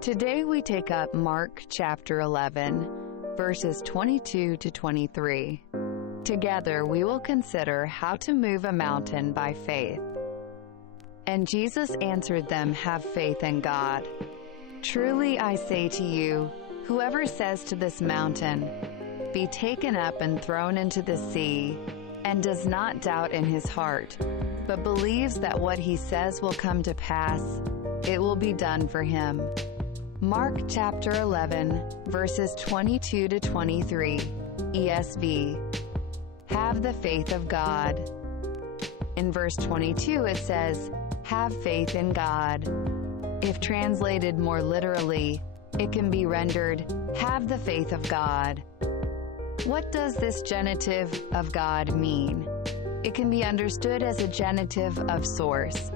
Today we take up Mark chapter 11, verses 22 to 23. Together we will consider how to move a mountain by faith. And Jesus answered them, "Have faith in God. Truly I say to you, whoever says to this mountain, 'Be taken up and thrown into the sea,' and does not doubt in his heart, but believes that what he says will come to pass, it will be done for him." Mark chapter 11, verses 22 to 23, ESV. Have the faith of God. In verse 22 it says, "Have faith in God." If translated more literally, it can be rendered, "Have the faith of God." What does this genitive of God mean? It can be understood as a genitive of source.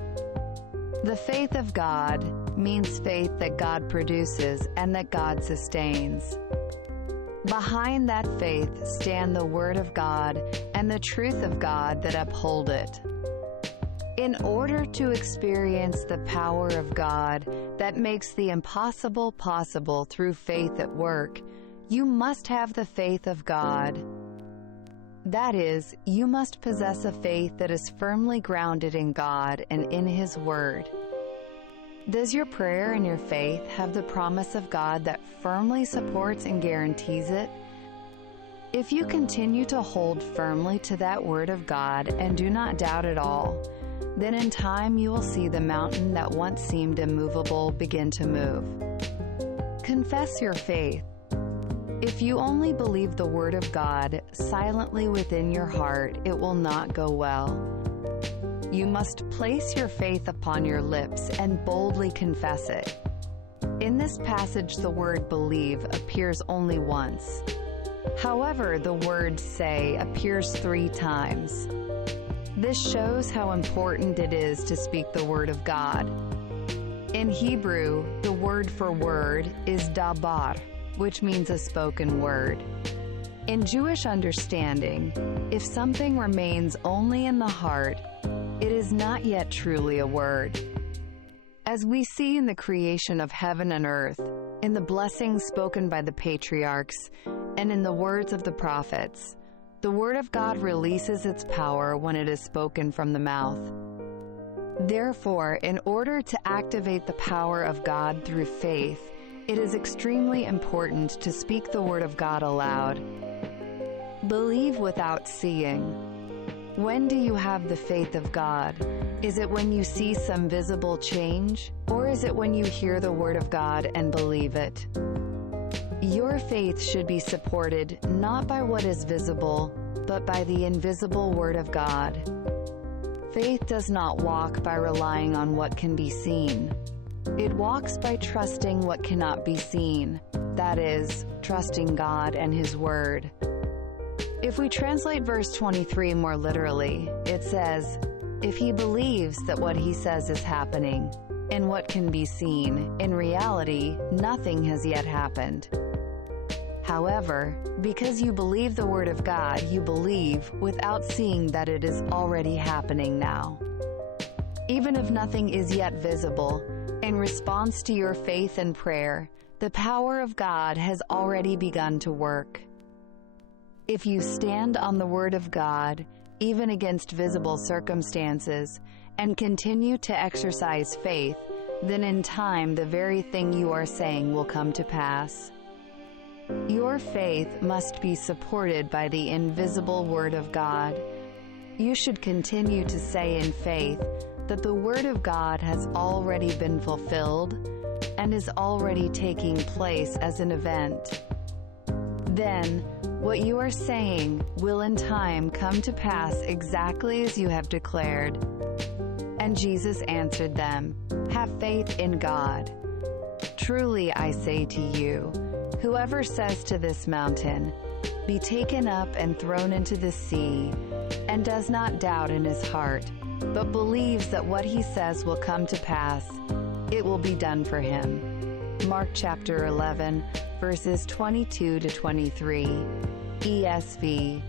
The faith of God means faith that God produces and that God sustains. Behind that faith stand the Word of God and the truth of God that uphold it. In order to experience the power of God that makes the impossible possible through faith at work, you must have the faith of God. That is, you must possess a faith that is firmly grounded in God and in His Word. Does your prayer and your faith have the promise of God that firmly supports and guarantees it? If you continue to hold firmly to that Word of God and do not doubt at all, then in time you will see the mountain that once seemed immovable begin to move. Confess your faith. If you only believe the Word of God silently within your heart, it will not go well. You must place your faith upon your lips and boldly confess it. In this passage, the word believe appears only once. However, the word say appears 3 times. This shows how important it is to speak the Word of God. In Hebrew, the word for word is dabar, which means a spoken word. In Jewish understanding, if something remains only in the heart, it is not yet truly a word. As we see in the creation of heaven and earth, in the blessings spoken by the patriarchs, and in the words of the prophets, the Word of God releases its power when it is spoken from the mouth. Therefore, in order to activate the power of God through faith, it is extremely important to speak the Word of God aloud. Believe without seeing. When do you have the faith of God? Is it when you see some visible change, or is it when you hear the Word of God and believe it? Your faith should be supported not by what is visible, but by the invisible Word of God. Faith does not walk by relying on what can be seen. It walks by trusting what cannot be seen, that is, trusting God and His Word. If we translate verse 23 more literally, it says, if he believes that what he says is happening, and what can be seen, in reality, nothing has yet happened. However, because you believe the Word of God, you believe without seeing that it is already happening now. Even if nothing is yet visible, in response to your faith and prayer, the power of God has already begun to work. If you stand on the Word of God, even against visible circumstances, and continue to exercise faith, then in time the very thing you are saying will come to pass. Your faith must be supported by the invisible Word of God. You should continue to say in faith that the Word of God has already been fulfilled and is already taking place as an event. Then, what you are saying will in time come to pass exactly as you have declared. And Jesus answered them, "Have faith in God. Truly I say to you, whoever says to this mountain, 'Be taken up and thrown into the sea,' and does not doubt in his heart, but believes that what he says will come to pass, it will be done for him." Mark chapter 11, verses 22 to 23, ESV.